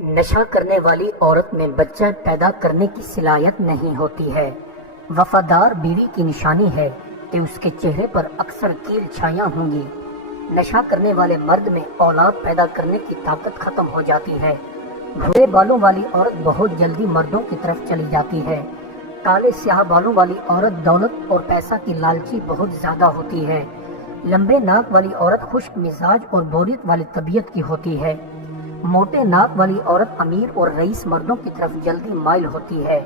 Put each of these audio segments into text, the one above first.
نشہ کرنے والی عورت میں بچہ پیدا کرنے کی صلاحیت نہیں ہوتی ہے۔ وفادار بیوی کی نشانی ہے کہ اس کے چہرے پر اکثر کیل چھائیاں ہوں گی۔ نشہ کرنے والے مرد میں اولاد پیدا کرنے کی طاقت ختم ہو جاتی ہے۔ بھورے بالوں والی عورت بہت جلدی مردوں کی طرف چلی جاتی ہے۔ کالے سیاہ بالوں والی عورت دولت اور پیسہ کی لالچی بہت زیادہ ہوتی ہے۔ لمبے ناک والی عورت خشک مزاج اور بوریت والی طبیعت کی ہوتی ہے۔ موٹے ناک والی عورت امیر اور رئیس مردوں کی طرف جلدی مائل ہوتی ہے۔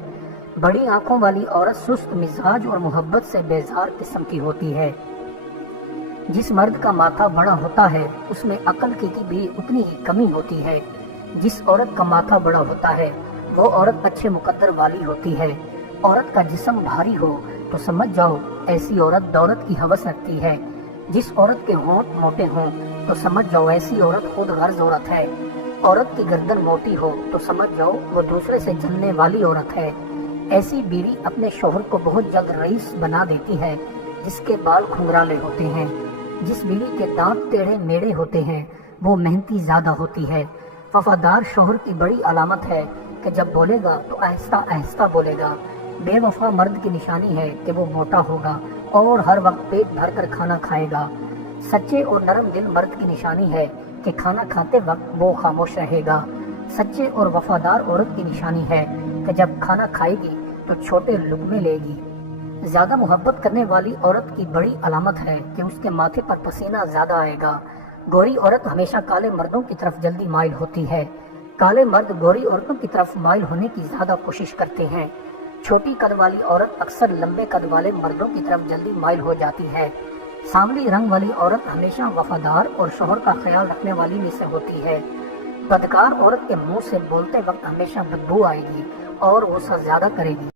بڑی آنکھوں والی عورت سست مزاج اور محبت سے بیزار قسم کی ہوتی ہے۔ جس مرد کا ماتھا بڑا ہوتا ہے اس میں عقل کی بھی اتنی ہی کمی ہوتی ہے۔ جس عورت کا ماتھا بڑا ہوتا ہے وہ عورت اچھے مقدر والی ہوتی ہے۔ عورت کا جسم بھاری ہو تو سمجھ جاؤ ایسی عورت دولت کی ہوس رکھتی ہے۔ جس عورت کے ہونٹ موٹے ہوں تو سمجھ جاؤ ایسی عورت خود غرض عورت ہے۔ عورت کی گردن موٹی ہو تو سمجھ جاؤ وہ دوسرے سے جلنے والی عورت ہے۔ ایسی بیوی اپنے شوہر کو بہت جلد رئیس بنا دیتی ہے جس کے بال کھنگرالے ہوتے ہیں۔ جس بیوی کے دانت ٹیڑھے میڑے ہوتے ہیں وہ محنتی زیادہ ہوتی ہے۔ وفادار شوہر کی بڑی علامت ہے کہ جب بولے گا تو آہستہ آہستہ بولے گا۔ بے وفا مرد کی نشانی ہے کہ وہ موٹا ہوگا اور ہر وقت پیٹ بھر کر کھانا کھائے گا۔ سچے اور نرم دل مرد کی نشانی ہے کہ کھانا کھاتے وقت وہ خاموش رہے گا۔ سچے اور وفادار عورت کی نشانی ہے کہ جب کھانا کھائے گی تو چھوٹے لقمے لے گی۔ زیادہ محبت کرنے والی عورت کی بڑی علامت ہے کہ اس کے ماتھے پر پسینہ زیادہ آئے گا۔ گوری عورت ہمیشہ کالے مردوں کی طرف جلدی مائل ہوتی ہے۔ کالے مرد گوری عورتوں کی طرف مائل ہونے کی زیادہ کوشش کرتے ہیں۔ چھوٹی قد والی عورت اکثر لمبے قد والے مردوں کی طرف جلدی مائل ہو جاتی ہے۔ سانولی رنگ والی عورت ہمیشہ وفادار اور شوہر کا خیال رکھنے والی میں سے ہوتی ہے۔ بدکار عورت کے منہ سے بولتے وقت ہمیشہ بدبو آئے گی اور غصہ زیادہ کرے گی۔